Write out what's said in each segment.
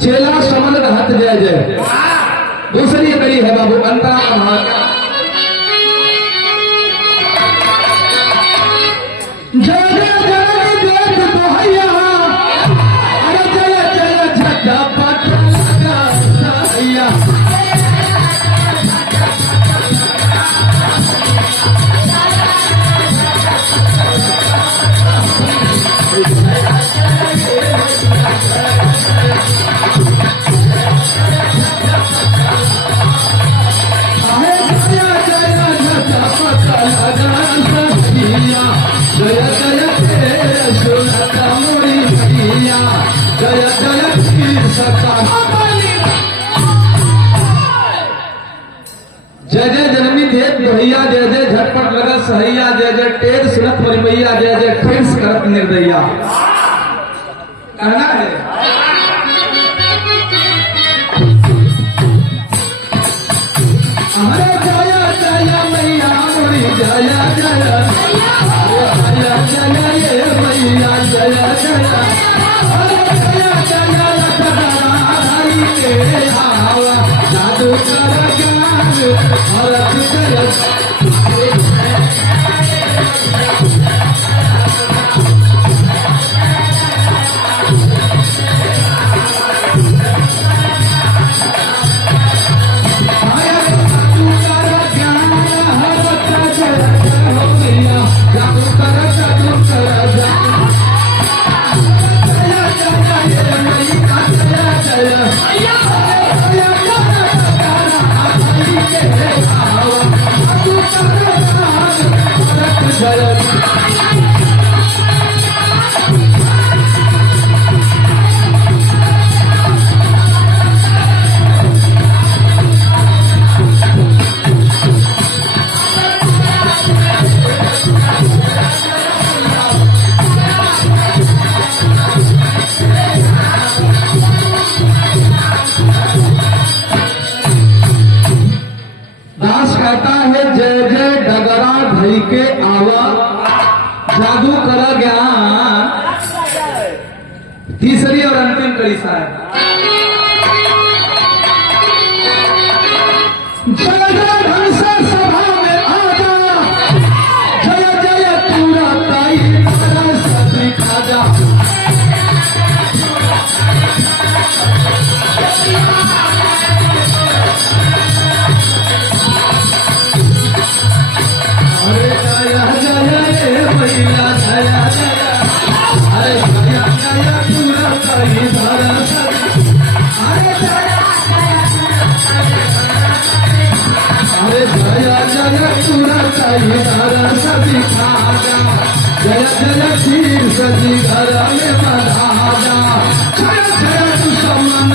चेला समन हाथ जय जय। दूसरी कड़ी है बाबू अंतरा महान जय जय जय जय तो हैया अरे जय जय झटा पट लगा हैया जय जय जननी देव दोहैया जय जय झटपट लगा सहैया जय जय टेर सुनत परिमैया जय जय ठेस करत निर्दया। कहना है हमारे जय जय मैया मोरी जय जय जय जय ये मैया जय जय जादू कर ज्ञान और के आवा जादू करा ज्ञान। तीसरी और अंतिम कड़ी सा है जय जय ढंग से सभा में आजा जय जय पूरा ताई सती खाजा जय जय खीर सजी घर में बधाजा जय जय दुश्मन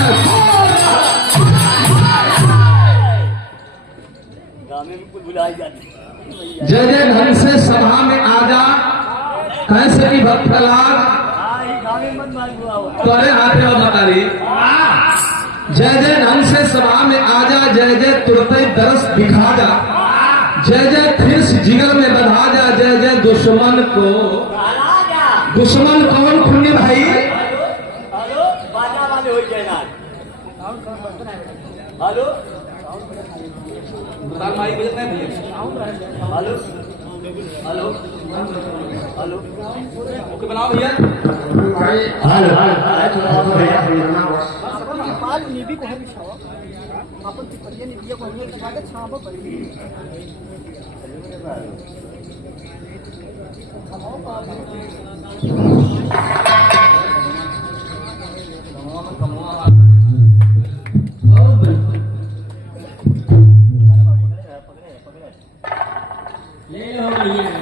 जय जय ढंग से सभा में आजा कैसे की भक्त प्रहलाद तुम्हारे हाथ में बता रही जय जय ढंग से सभा में आजा जय जय तुरंत दरस दिखा जा जय जय फिर जिगर में बधा जा जय जय दुश्मन को दुश्मन कौन खुन्नी भाई हेलो बाल माइक बजत नहीं भैया हेलो हेलो हेलो ओके बनाओ भैया पाल निबी को हमी छावा आपण ती पर्याय निबी को हमी छावा छावा पडली ले लो भैया